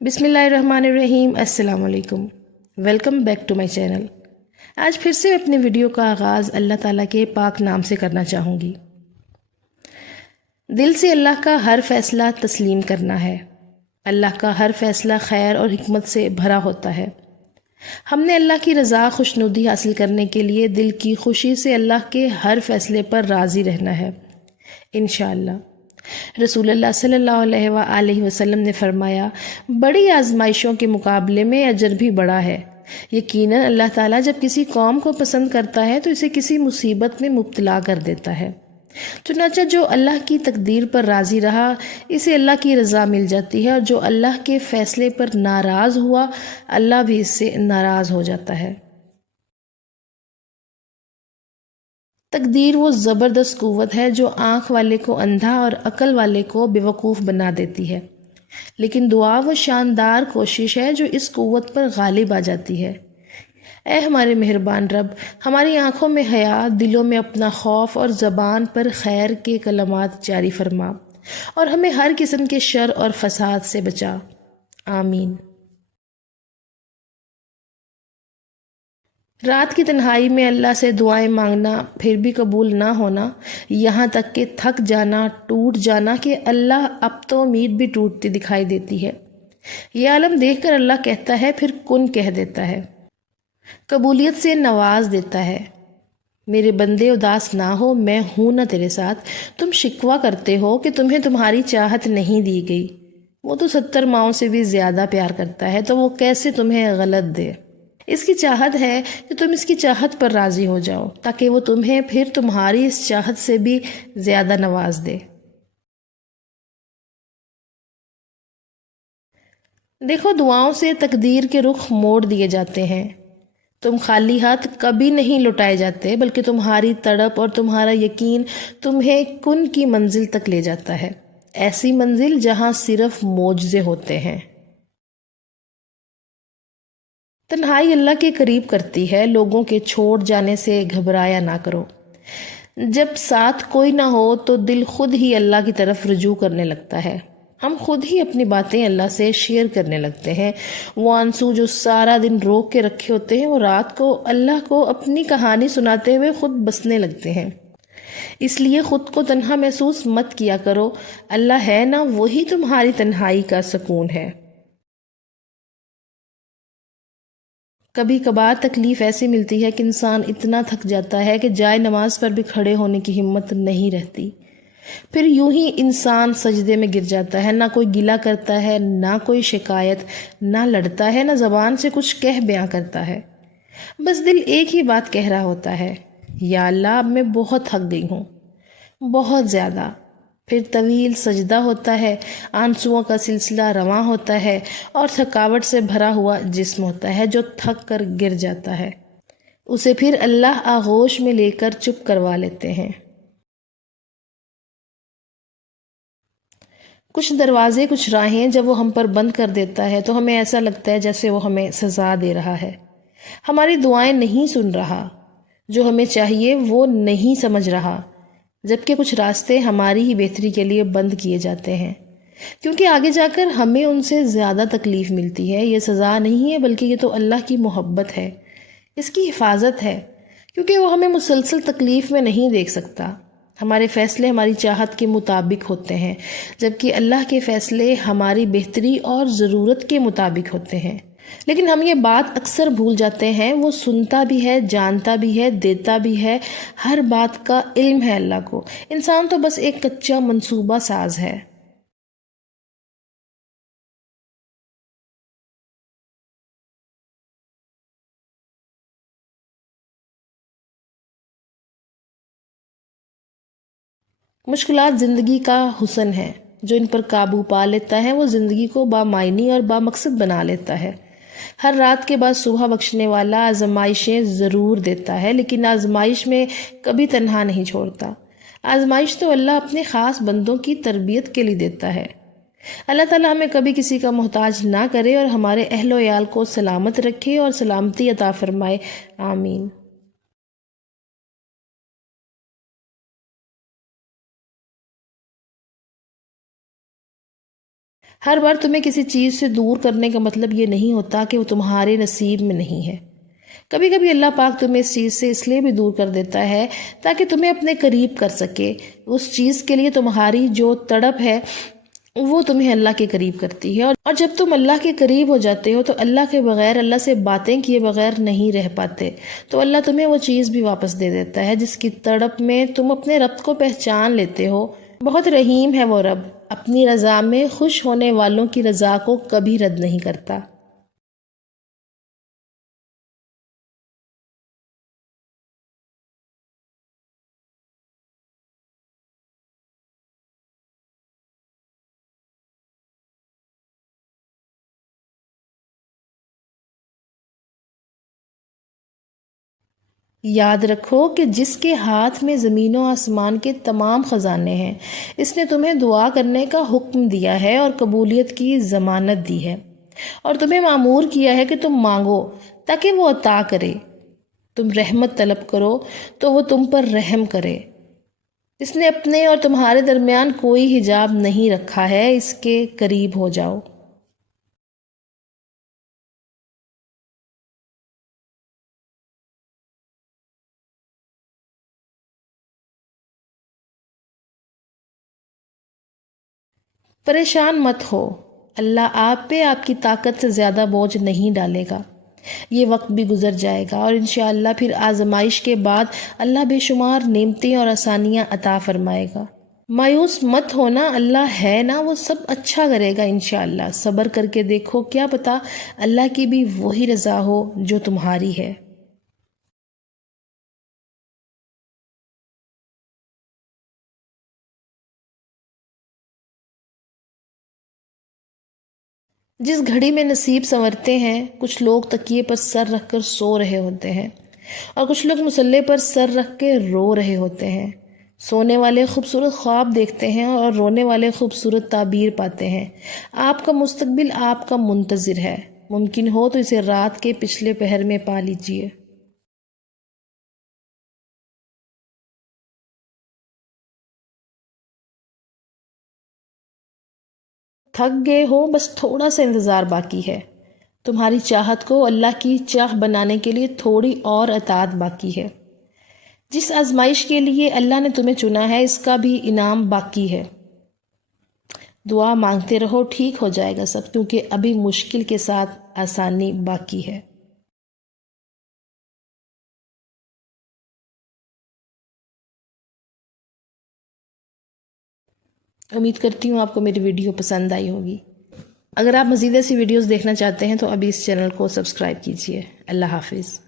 بسم اللہ الرحمن الرحیم۔ السلام علیکم، welcome back to my channel. آج پھر سے اپنے ویڈیو کا آغاز اللہ تعالیٰ کے پاک نام سے کرنا چاہوں گی۔ دل سے اللہ کا ہر فیصلہ تسلیم کرنا ہے۔ اللہ کا ہر فیصلہ خیر اور حکمت سے بھرا ہوتا ہے۔ ہم نے اللہ کی رضا خوشنودی حاصل کرنے کے لیے دل کی خوشی سے اللہ کے ہر فیصلے پر راضی رہنا ہے انشاءاللہ۔ رسول اللہ صلی اللہ علیہ وآلہ وسلم نے فرمایا، بڑی آزمائشوں کے مقابلے میں اجر بھی بڑا ہے۔ یقیناً اللہ تعالیٰ جب کسی قوم کو پسند کرتا ہے تو اسے کسی مصیبت میں مبتلا کر دیتا ہے۔ چنانچہ جو اللہ کی تقدیر پر راضی رہا اسے اللہ کی رضا مل جاتی ہے، اور جو اللہ کے فیصلے پر ناراض ہوا اللہ بھی اس سے ناراض ہو جاتا ہے۔ تقدیر وہ زبردست قوت ہے جو آنکھ والے کو اندھا اور عقل والے کو بیوقوف بنا دیتی ہے، لیکن دعا وہ شاندار کوشش ہے جو اس قوت پر غالب آ جاتی ہے۔ اے ہمارے مہربان رب، ہماری آنکھوں میں حیا، دلوں میں اپنا خوف اور زبان پر خیر کے کلمات جاری فرما، اور ہمیں ہر قسم کے شر اور فساد سے بچا، آمین۔ رات کی تنہائی میں اللہ سے دعائیں مانگنا پھر بھی قبول نہ ہونا، یہاں تک کہ تھک جانا، ٹوٹ جانا کہ اللہ اب تو امید بھی ٹوٹتی دکھائی دیتی ہے، یہ عالم دیکھ کر اللہ کہتا ہے، پھر کن کہہ دیتا ہے، قبولیت سے نواز دیتا ہے۔ میرے بندے اداس نہ ہو، میں ہوں نہ تیرے ساتھ۔ تم شکوہ کرتے ہو کہ تمہیں تمہاری چاہت نہیں دی گئی، وہ تو 70 ماؤں سے بھی زیادہ پیار کرتا ہے، تو وہ کیسے تمہیں غلط دے؟ اس کی چاہت ہے کہ تم اس کی چاہت پر راضی ہو جاؤ تاکہ وہ تمہیں پھر تمہاری اس چاہت سے بھی زیادہ نواز دے۔ دیکھو، دعاؤں سے تقدیر کے رخ موڑ دیے جاتے ہیں۔ تم خالی ہاتھ کبھی نہیں لوٹائے جاتے، بلکہ تمہاری تڑپ اور تمہارا یقین تمہیں کن کی منزل تک لے جاتا ہے، ایسی منزل جہاں صرف معجزے ہوتے ہیں۔ تنہائی اللہ کے قریب کرتی ہے، لوگوں کے چھوڑ جانے سے گھبرایا نہ کرو۔ جب ساتھ کوئی نہ ہو تو دل خود ہی اللہ کی طرف رجوع کرنے لگتا ہے۔ ہم خود ہی اپنی باتیں اللہ سے شیئر کرنے لگتے ہیں۔ وہ آنسو جو سارا دن روک کے رکھے ہوتے ہیں، وہ رات کو اللہ کو اپنی کہانی سناتے ہوئے خود بسنے لگتے ہیں۔ اس لیے خود کو تنہا محسوس مت کیا کرو، اللہ ہے نا، وہی تمہاری تنہائی کا سکون ہے۔ کبھی کبھار تکلیف ایسی ملتی ہے کہ انسان اتنا تھک جاتا ہے کہ جائے نماز پر بھی کھڑے ہونے کی ہمت نہیں رہتی، پھر یوں ہی انسان سجدے میں گر جاتا ہے، نہ کوئی گلہ کرتا ہے، نہ کوئی شکایت، نہ لڑتا ہے، نہ زبان سے کچھ کہہ بیاں کرتا ہے، بس دل ایک ہی بات کہہ رہا ہوتا ہے، یا اللہ اب میں بہت تھک گئی ہوں، بہت زیادہ۔ پھر طویل سجدہ ہوتا ہے، آنسوؤں کا سلسلہ رواں ہوتا ہے، اور تھکاوٹ سے بھرا ہوا جسم ہوتا ہے جو تھک کر گر جاتا ہے، اسے پھر اللہ آغوش میں لے کر چپ کروا لیتے ہیں۔ کچھ دروازے، کچھ راہیں جب وہ ہم پر بند کر دیتا ہے تو ہمیں ایسا لگتا ہے جیسے وہ ہمیں سزا دے رہا ہے، ہماری دعائیں نہیں سن رہا، جو ہمیں چاہیے وہ نہیں سمجھ رہا، جبکہ کچھ راستے ہماری ہی بہتری کے لیے بند کیے جاتے ہیں، کیونکہ آگے جا کر ہمیں ان سے زیادہ تکلیف ملتی ہے۔ یہ سزا نہیں ہے، بلکہ یہ تو اللہ کی محبت ہے، اس کی حفاظت ہے، کیونکہ وہ ہمیں مسلسل تکلیف میں نہیں دیکھ سکتا۔ ہمارے فیصلے ہماری چاہت کے مطابق ہوتے ہیں، جبکہ اللہ کے فیصلے ہماری بہتری اور ضرورت کے مطابق ہوتے ہیں۔ لیکن ہم یہ بات اکثر بھول جاتے ہیں، وہ سنتا بھی ہے، جانتا بھی ہے، دیتا بھی ہے، ہر بات کا علم ہے اللہ کو، انسان تو بس ایک کچا منصوبہ ساز ہے۔ مشکلات زندگی کا حسن ہے، جو ان پر قابو پا لیتا ہے وہ زندگی کو بامعنی اور بامقصد بنا لیتا ہے۔ ہر رات کے بعد صبح بخشنے والا آزمائشیں ضرور دیتا ہے، لیکن آزمائش میں کبھی تنہا نہیں چھوڑتا۔ آزمائش تو اللہ اپنے خاص بندوں کی تربیت کے لیے دیتا ہے۔ اللہ تعالیٰ ہمیں کبھی کسی کا محتاج نہ کرے اور ہمارے اہل و عیال کو سلامت رکھے اور سلامتی عطا فرمائے، آمین۔ ہر بار تمہیں کسی چیز سے دور کرنے کا مطلب یہ نہیں ہوتا کہ وہ تمہارے نصیب میں نہیں ہے۔ کبھی کبھی اللہ پاک تمہیں اس چیز سے اس لیے بھی دور کر دیتا ہے تاکہ تمہیں اپنے قریب کر سکے۔ اس چیز کے لیے تمہاری جو تڑپ ہے وہ تمہیں اللہ کے قریب کرتی ہے، اور جب تم اللہ کے قریب ہو جاتے ہو تو اللہ کے بغیر، اللہ سے باتیں کیے بغیر نہیں رہ پاتے، تو اللہ تمہیں وہ چیز بھی واپس دے دیتا ہے جس کی تڑپ میں تم اپنے رب کو پہچان لیتے ہو۔ بہت رحیم ہے وہ رب، اپنی رضا میں خوش ہونے والوں کی رضا کو کبھی رد نہیں کرتا۔ یاد رکھو کہ جس کے ہاتھ میں زمین و آسمان کے تمام خزانے ہیں، اس نے تمہیں دعا کرنے کا حکم دیا ہے اور قبولیت کی ضمانت دی ہے، اور تمہیں مامور کیا ہے کہ تم مانگو تاکہ وہ عطا کرے، تم رحمت طلب کرو تو وہ تم پر رحم کرے۔ اس نے اپنے اور تمہارے درمیان کوئی حجاب نہیں رکھا ہے، اس کے قریب ہو جاؤ۔ پریشان مت ہو، اللہ آپ پہ آپ کی طاقت سے زیادہ بوجھ نہیں ڈالے گا۔ یہ وقت بھی گزر جائے گا اور انشاءاللہ پھر آزمائش کے بعد اللہ بے شمار نعمتیں اور آسانیاں عطا فرمائے گا۔ مایوس مت ہونا، اللہ ہے نا، وہ سب اچھا کرے گا انشاءاللہ۔ صبر کر کے دیکھو، کیا پتا اللہ کی بھی وہی رضا ہو جو تمہاری ہے۔ جس گھڑی میں نصیب سنورتے ہیں، کچھ لوگ تکیے پر سر رکھ کر سو رہے ہوتے ہیں اور کچھ لوگ مصلے پر سر رکھ کے رو رہے ہوتے ہیں۔ سونے والے خوبصورت خواب دیکھتے ہیں اور رونے والے خوبصورت تعبیر پاتے ہیں۔ آپ کا مستقبل آپ کا منتظر ہے، ممکن ہو تو اسے رات کے پچھلے پہر میں پا لیجئے۔ تھک گئے ہو، بس تھوڑا سا انتظار باقی ہے۔ تمہاری چاہت کو اللہ کی چاہ بنانے کے لیے تھوڑی اور اطاعت باقی ہے۔ جس آزمائش کے لیے اللہ نے تمہیں چنا ہے، اس کا بھی انعام باقی ہے۔ دعا مانگتے رہو، ٹھیک ہو جائے گا سب، کیونکہ ابھی مشکل کے ساتھ آسانی باقی ہے۔ امید کرتی ہوں آپ کو میری ویڈیو پسند آئی ہوگی۔ اگر آپ مزید ایسی ویڈیوز دیکھنا چاہتے ہیں تو ابھی اس چینل کو سبسکرائب کیجیے۔ اللہ حافظ۔